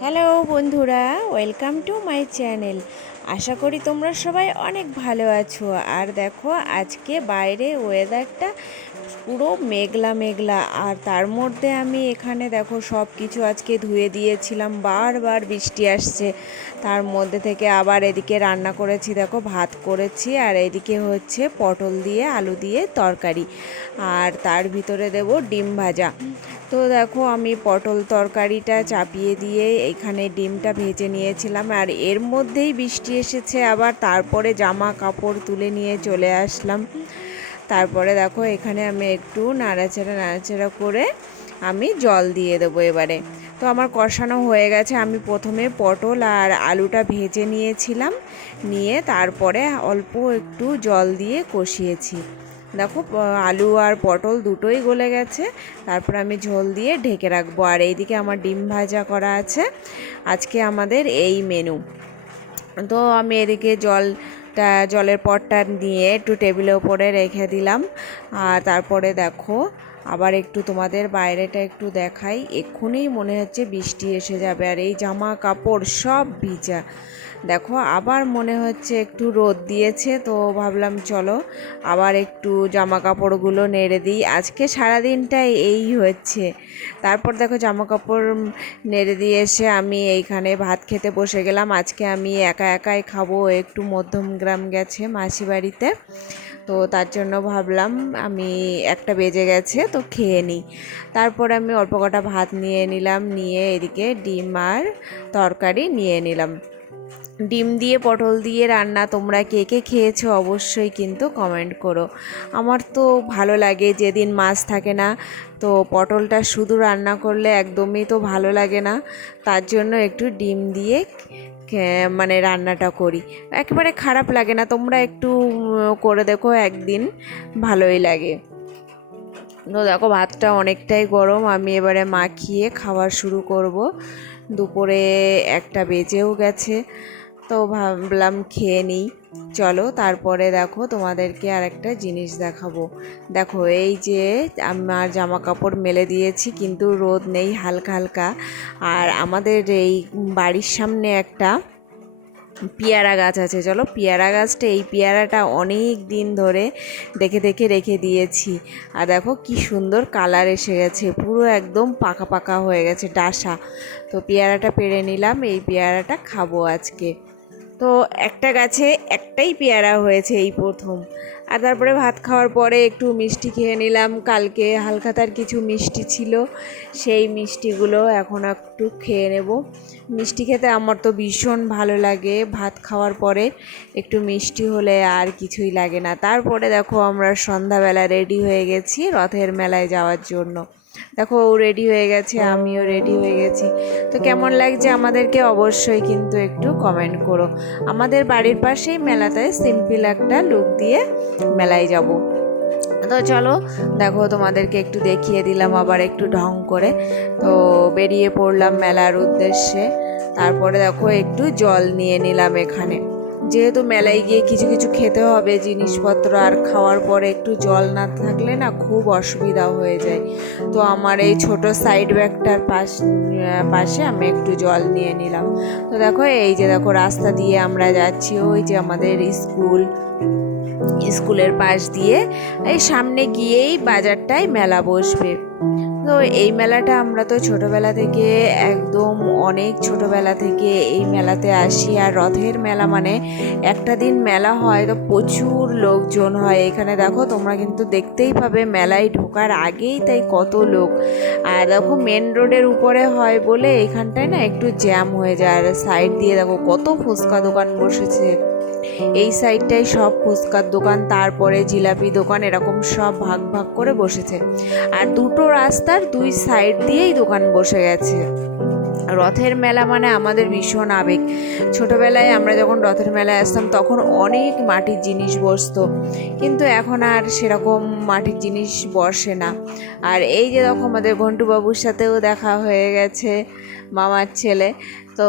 Hello বন্ধুরা welcome to my channel আশা করি তোমরা সবাই অনেক ভালো আছো। আর দেখো, আজকে বাইরে ওয়েদারটা পুরো মেঘলা মেঘলা। আর তার মধ্যে আমি এখানে দেখো সব কিছু আজকে ধুয়ে দিয়েছিলাম, বারবার বৃষ্টি আসছে। তার মধ্যে থেকে আবার এদিকে রান্না করেছি, দেখো ভাত করেছি, আর এদিকে হচ্ছে পটল দিয়ে, আলু দিয়ে তরকারি। আর তার ভিতরে দেব ডিম ভাজা। তো দেখো আমি পটল তরকারিটা চাপিয়ে দিয়ে এখানে ডিমটা ভেজে নিয়েছিলাম, আর এর মধ্যেই বৃষ্টি এসেছে। আবার তারপরে জামা কাপড় তুলে নিয়ে চলে আসলাম। তারপরে দেখো এখানে আমি একটু নাড়াচাড়া নাড়াচাড়া করে আমি জল দিয়ে দেবো এবারে। তো আমার কষানো হয়ে গেছে। আমি প্রথমে পটল আর আলুটা ভেজে নিয়েছিলাম। নিয়ে তারপরে অল্প একটু জল দিয়ে কষিয়েছি। দেখো আলু আর পটল দুটোই গলে গেছে। তারপর আমি ঝোল দিয়ে ঢেকে রাখব। আর এইদিকে আমার ডিম ভাজা করা আছে। আজকে আমাদের এই মেনু তো আমি এদিকে জলটা জলের পটটা নিয়ে একটু টেবিলের ওপরে রেখে দিলাম। আর তারপরে দেখো, আবার একটু তোমাদের বাইরেটা একটু দেখাই। এক্ষুনি মনে হচ্ছে বৃষ্টি এসে যাবে আর এই জামা কাপড় সব ভিজা। দেখো, আবার মনে হচ্ছে একটু রোদ দিয়েছে, তো ভাবলাম চলো আবার একটু জামা কাপড়গুলো নেড়ে দিই। আজকে সারাদিনটাই এই হচ্ছে। তারপর দেখো জামা কাপড় নেড়ে দিয়ে এসে আমি এইখানে ভাত খেতে বসে গেলাম। আজকে আমি একা একাই খাব একটু মধ্যম গ্রাম গেছে মাসি বাড়িতে তো তার জন্য ভাবলাম আমি একটা বেজে গেছে, তো খেয়ে নিই। তারপর আমি অল্প কটা ভাত নিয়ে নিলাম, নিয়ে এদিকে ডিম আর তরকারি নিয়ে নিলাম। ডিম দিয়ে, পটল দিয়ে রান্না তোমরা কে কে খেয়েছো অবশ্যই কিন্তু কমেন্ট করো। আমার তো ভালো লাগে যেদিন মাছ থাকে না, তো পটলটা শুধু রান্না করলে একদমই তো ভালো লাগে না। তার জন্য একটু ডিম দিয়ে মানে রান্নাটা করি। একেবারে খারাপ লাগে না, তোমরা একটু করে দেখো একদিন, ভালোই লাগে। তো দেখো ভাতটা অনেকটাই গরম, আমি এবারে মাখিয়ে খাওয়া শুরু করব। দুপুরে একটা বেজেও গেছে। তো ভাবলাম খেয়ে নিই। চলো তারপরে দেখো তোমাদেরকে আর একটা জিনিস দেখাবো। দেখো এই যে আমার জামা কাপড় মেলে দিয়েছি কিন্তু রোদ নেই হালকা হালকা। আর আমাদের এই বাড়ির সামনে একটা পেয়ারা গাছ আছে। চলো পেয়ারা গাছটা, এই পেয়ারাটা অনেক দিন ধরে দেখে দেখে রেখে দিয়েছি। আর দেখো কি সুন্দর কালার এসে গেছে, পুরো একদম পাকা পাকা হয়ে গেছে ডাসা। তো পেয়ারাটা পেড়ে নিলাম, এই পেয়ারাটা খাব আজকে। তো একটা গাছে একটাই পেয়ারা হয়েছে এই প্রথম। আর তারপরে ভাত খাওয়ার পরে একটু মিষ্টি খেয়ে নিলাম। কালকে হালখাতার কিছু মিষ্টি ছিল, সেই মিষ্টিগুলো এখন একটু খেয়ে নেব। মিষ্টি খেতে আমার তো ভীষণ ভালো লাগে। ভাত খাওয়ার পরে একটু মিষ্টি হলে আর কিছুই লাগে না। তারপরে দেখো আমরা সন্ধ্যাবেলা রেডি হয়ে গেছি রথের মেলায় যাওয়ার জন্য। দেখো ও রেডি হয়ে গেছে, আমিও রেডি হয়ে গেছি। তো কেমন লাগছে আমাদেরকে অবশ্যই কিন্তু একটু কমেন্ট করো। আমাদের বাড়ির পাশেই মেলাতে সিম্পল একটা লুক দিয়ে মেলায় যাব। তো চলো, দেখো তোমাদেরকে একটু দেখিয়ে দিলাম, আবার একটু ঢং করে। তো বেরিয়ে পড়লাম মেলার উদ্দেশ্যে। তারপরে দেখো একটু জল নিয়ে নিলাম এখানে। যেহেতু মেলায় গিয়ে কিছু কিছু খেতে হবে, জিনিসপত্র আর খাওয়ার পরে একটু জল না থাকলে না খুব অসুবিধা হয়ে যায়। তো আমার এই ছোট সাইড ব্যাগটার পাশ পাশে আমি একটু জল নিয়ে নিলাম। তো দেখো, এই যে দেখো, রাস্তা দিয়ে আমরা যাচ্ছি, ওই যে আমাদের স্কুল। স্কুলের পাশ দিয়ে এই সামনে গিয়েই বাজারটায় মেলা বসবে। তো এই মেলাটা আমরা তো ছোটবেলা থেকে একদম অনেক ছোটবেলা থেকে এই মেলাতে আসি। আর রথের মেলা মানে একটা দিন মেলা হয় তো প্রচুর লোকজন হয়। এখানে দেখো তোমরা কিন্তু দেখতেই পাবে মেলায় ঢোকার আগেই তাই কত লোক। আর দেখো মেন রোডের উপরে হয় বলে এখানটায় না একটু জ্যাম হয়ে যায়। আর সাইড দিয়ে দেখো কত ফুচকা দোকান বসেছে। এই সাইডটায় সব ফুচকার দোকান, তারপরে জিলাপি দোকান, এরকম সব ভাগ ভাগ করে বসেছে। আর দুটো রাস্তার দুই সাইড দিয়েই দোকান বসে গেছে। রথের মেলা মানে আমাদের ভীষণ আবেগ। ছোটোবেলায় আমরা যখন রথের মেলায় আসতাম, তখন অনেক মাটির জিনিস বসতো। কিন্তু এখন আর সেরকম মাটির জিনিস বসে না। আর এই যে দেখো আমাদের ঘন্টু বাবুর সাথেও দেখা হয়ে গেছে, মামার ছেলে। তো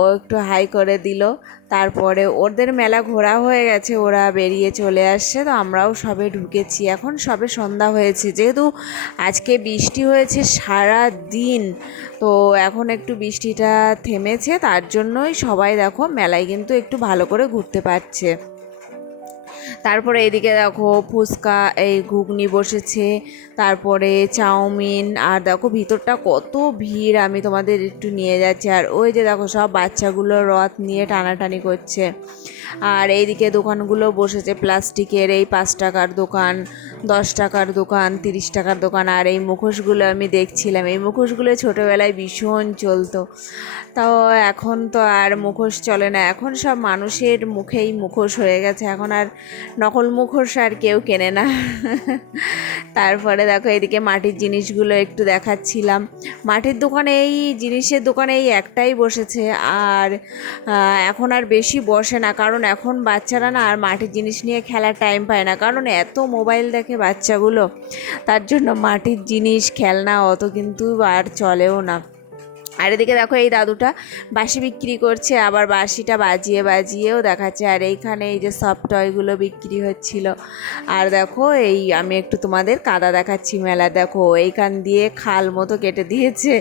ও একটু হাই করে দিল। তারপরে ওদের মেলা ঘোরা হয়ে গেছে, ওরা বেরিয়ে চলে আসছে। তো আমরাও সবে ঢুকেছি। এখন সবে সন্ধ্যা হয়েছে। যেহেতু আজকে বৃষ্টি হয়েছে সারা দিন, তো এখন একটু বৃষ্টিটা থেমেছে। তার জন্যই সবাই দেখো মেলায় কিন্তু একটু ভালো করে ঘুরতে পারছে। তারপরে এদিকে দেখো ফুচকা, এই ঘুগনি বসেছে, তারপরে চাউমিন, আর দেখো ভিতরটা কত ভিড়, আমি তোমাদের একটু নিয়ে যাচ্ছি। আর ওই যে দেখো সব বাচ্চাগুলো রথ নিয়ে টানাটানি করছে। আর এইদিকে দোকানগুলো বসেছে, প্লাস্টিকের, এই পাঁচ টাকার দোকান, দশ টাকার দোকান, তিরিশ টাকার দোকান, আর এই মুখোশগুলো আমি দেখছিলাম। এই মুখোশগুলো ছোটোবেলায় ভীষণ চলতো। তাও এখন তো আর মুখোশ চলে না, এখন সব মানুষের মুখেই মুখোশ হয়ে গেছে। এখন আর নকল মুখোশ আর কেউ কেনে না। তারপরে দেখো এদিকে মাটির জিনিসগুলো একটু দেখাচ্ছিলাম। মাটির দোকানে এই জিনিসের দোকানে এই একটাই বসেছে আর এখন আর বেশি বসে না। কারণ এখন বাচ্চারা না আর মাটির জিনিস নিয়ে খেলার টাইম পায় না। কারণ এত মোবাইল দেখে বাচ্চাগুলো, তার জন্য মাটির জিনিস, খেলনা অত কিন্তু আর চলেও না। আর এদিকে দেখো এই দাদুটা বাঁশি বিক্রি করছে, আবার বাঁশিটা বাজিয়ে বাজিয়েও দেখাচ্ছে। আর এইখানে এই যে সফট টয়গুলো বিক্রি হচ্ছিল। আর দেখো এই আমি একটু তোমাদের কাদা দেখাচ্ছি মেলা দেখো এইখান দিয়ে খাল মতো কেটে দিয়েছে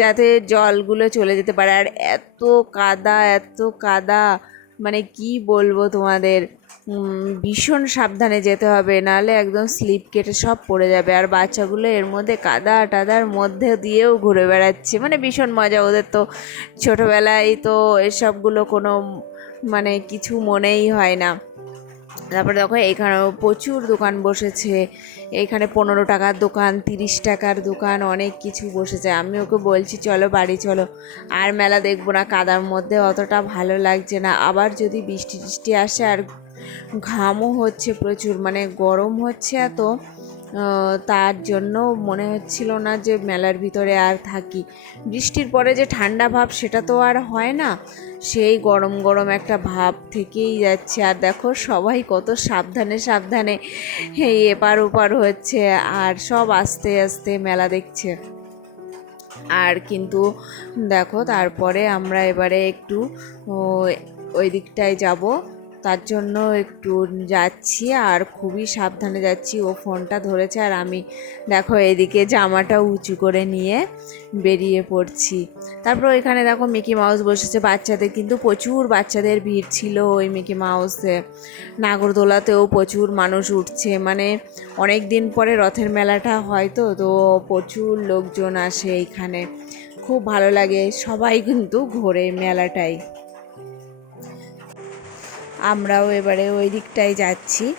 যাতে জলগুলো চলে যেতে পারে। আর এত কাদা এত কাদা। মানে কি বলব তোমাদের? ভীষণ সাবধানে যেতে হবে, নাহলে একদম স্লিপ কেটে সব পড়ে যাবে। আর বাচ্চাগুলো এর মধ্যে কাদা টাদার মধ্যে দিয়েও ঘুরে বেড়াচ্ছে। মানে ভীষণ মজা, ওদের তো ছোটোবেলায় তো এসবগুলো কোনো মানে কিছু মনেই হয় না। তারপরে দেখো এখানে প্রচুর দোকান বসেছে। এখানে পনেরো টাকার দোকান, তিরিশ টাকার দোকান, অনেক কিছু বসেছে। আমি ওকে বলছি, চলো বাড়ি, চলো। আর মেলা দেখব না, কাদার মধ্যে অতটা ভালো লাগছে না। আবার যদি বৃষ্টি টিষ্টি আসে আর ঘামও হচ্ছে প্রচুর মানে গরম হচ্ছে এত। তার জন্য মনে হচ্ছিল না যে মেলার ভিতরে আর থাকি। বৃষ্টির পরে যে ঠান্ডা ভাব, সেটা তো আর হয় না। সেই গরম গরম একটা ভাব থেকেই যাচ্ছে। আর দেখো, সবাই কত সাবধানে সাবধানে এপার ওপার হচ্ছে আর সব আস্তে আস্তে মেলা দেখছে। আর কিন্তু দেখো, তারপরে আমরা এবারে একটু ওই দিকটায় যাব। তার জন্য একটু যাচ্ছি আর খুবই সাবধানে যাচ্ছি। ও ফোনটা ধরেছে আর আমি দেখো এদিকে জামাটা উঁচু করে নিয়ে বেরিয়ে পড়ছি। তারপর ওইখানে দেখো মিকি মাউস বসেছে বাচ্চাদের, কিন্তু প্রচুর বাচ্চাদের ভিড় ছিল ওই মিকি মাউসে। নাগরদোলাতেও প্রচুর মানুষ উঠছে মানে অনেক দিন পরে রথের মেলাটা হয় তো তো প্রচুর লোকজন আসে এইখানে খুব ভালো লাগে সবাই কিন্তু ঘোরে মেলাটাই আমরাও এবারে ওই দিকটায় যাচ্ছি।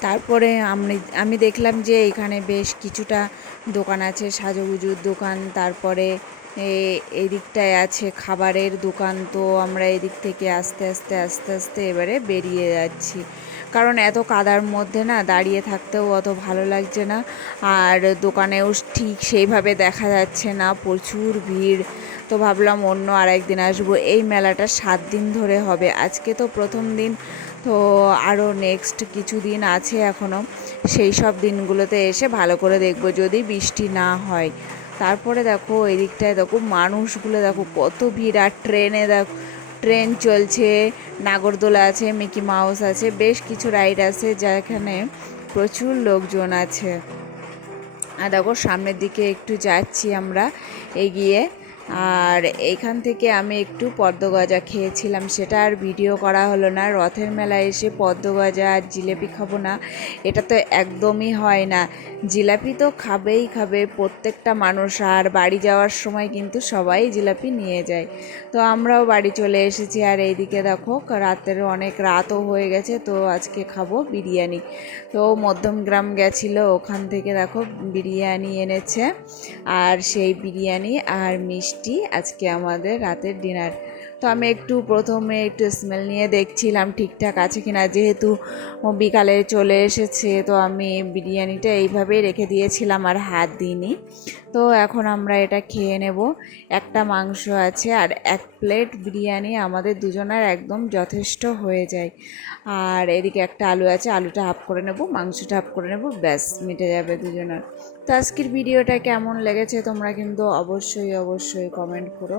তারপরে আমি আমি দেখলাম যে এখানে বেশ কিছুটা দোকান আছে, সাজুগুজুর দোকান, তারপরে এ- এই দিকটায় আছে খাবারের দোকান, তো আমরা এদিক থেকে আস্তে আস্তে আস্তে আস্তে এবারে বেরিয়ে যাচ্ছি। কারণ এত কাদার মধ্যে না দাঁড়িয়ে থাকতেও অত ভালো লাগছে না। আর দোকানেও ঠিক সেইভাবে দেখা যাচ্ছে না, প্রচুর ভিড়। তো ভাবলাম অন্য আরেকদিন আসব। এই মেলাটা সাত দিন ধরে হবে। আজকে তো প্রথম দিন, তো আরও নেক্সট কিছু দিন আছে এখনও সেই সব দিনগুলোতে এসে ভালো করে দেখব যদি বৃষ্টি না হয়। তারপরে দেখো এই দিকটায় দেখো মানুষগুলো দেখো কত ভিড়। আর ট্রেনে দেখো, ট্রেন চলছে, নাগরদোলা আছে, মিকি মাউস আছে, বেশ কিছু রাইড আছে যেখানে প্রচুর লোকজন আছে। আর দেখো সামনের দিকে একটু যাচ্ছি আমরা, এগিয়ে। আর এইখান থেকে আমি একটু পদ্ম গজা খেয়েছিলাম, সেটা আর ভিডিও করা হলো না। রথের মেলায় এসে পদ্ম গজা আর জিলেপি খাব না, এটা তো একদমই হয় না। জিলাপি তো খাবেই খাবে, প্রত্যেকটা মানুষ, আর বাড়ি যাওয়ার সময় কিন্তু সবাই জিলাপি নিয়ে যায়। তো আমরাও বাড়ি চলে এসেছি, আর এইদিকে দেখো, রাতের অনেক রাতও হয়ে গেছে, তো আজকে খাব বিরিয়ানি। তো মধ্যমগ্রাম গেছিল, ওখান থেকে দেখো বিরিয়ানি এনেছে, আর সেই বিরিয়ানি আর মিষ্টি আজকে আমাদের রাতের ডিনার। তো আমি একটু প্রথমে একটু স্মেল নিয়ে দেখছিলাম ঠিকঠাক আছে কিনা। যেহেতু বিকালে চলে এসেছে, তো আমি বিরিয়ানিটা এইভাবেই রেখে দিয়েছিলাম আর হাত দিইনি। তো এখন আমরা এটা খেয়ে নেব। একটা মাংস আছে আর এক প্লেট বিরিয়ানি আমাদের দুজনের একদম যথেষ্ট হয়ে যায়। আর এদিকে একটা আলু আছে, আলুটা হাফ করে নেব, মাংসটা হাফ করে নেব, ব্যাস মিটে যাবে দুজনের। তো আজকের ভিডিওটা কেমন লেগেছে তোমরা কিন্তু অবশ্যই অবশ্যই কমেন্ট করো।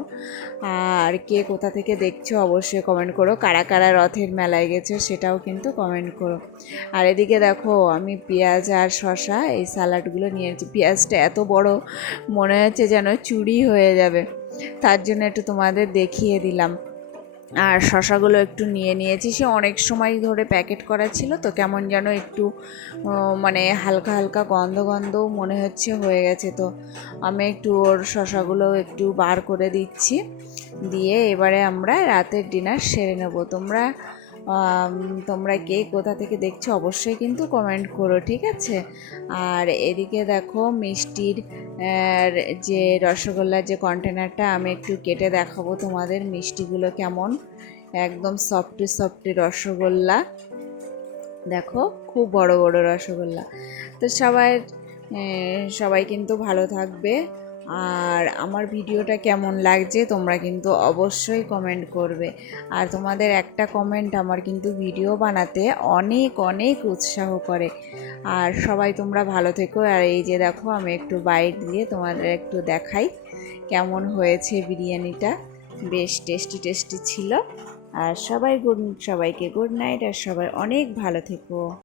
আর কে কোথা থেকে দেখছ অবশ্যই কমেন্ট করো। কারা কারা রথের মেলায় গেছে সেটাও কিন্তু কমেন্ট করো। আর এদিকে দেখো, আমি পেঁয়াজ আর শশা এই স্যালাডগুলো নিয়েছি। পেঁয়াজটা এত বড়, মনে হচ্ছে যেন চুরি হয়ে যাবে। তার জন্য একটু তোমাদের দেখিয়ে দিলাম। আর শশাগুলো একটু নিয়ে নিয়েছি। সে অনেক সময় ধরে প্যাকেট করা ছিল, তো কেমন যেন একটু মানে হালকা হালকা গন্ধ গন্ধ মনে হচ্ছে হয়ে গেছে। তো আমি একটু ওর শশাগুলো একটু বার করে দিচ্ছি। দিয়ে এবারে আমরা রাতের ডিনার সেরে নেব। তোমরা তোমরা কে কোথা থেকে দেখছ অবশ্যই কিন্তু কমেন্ট করো, ঠিক আছে? আর এদিকে দেখো মিষ্টির যে রসগোল্লার যে কন্টেনারটা আমি একটু কেটে দেখাবো তোমাদের মিষ্টিগুলো কেমন। একদম সফটি সফটি রসগোল্লা। দেখো খুব বড় বড় রসগোল্লা। তো সবাই সবাই কিন্তু ভালো থাকবে। আর আমার ভিডিওটা কেমন লাগছে তোমরা কিন্তু অবশ্যই কমেন্ট করবে। আর তোমাদের একটা কমেন্ট আমার কিন্তু ভিডিও বানাতে অনেক অনেক উৎসাহ করে। আর সবাই তোমরা ভালো থেকো। আর এই যে দেখো, আমি একটু বাইট দিয়ে তোমাদের একটু দেখাই কেমন হয়েছে বিরিয়ানিটা। বেশ টেস্টি টেস্টি ছিল। আর সবাই গুড সবাইকে গুড নাইট আর সবাই অনেক ভালো থেকো।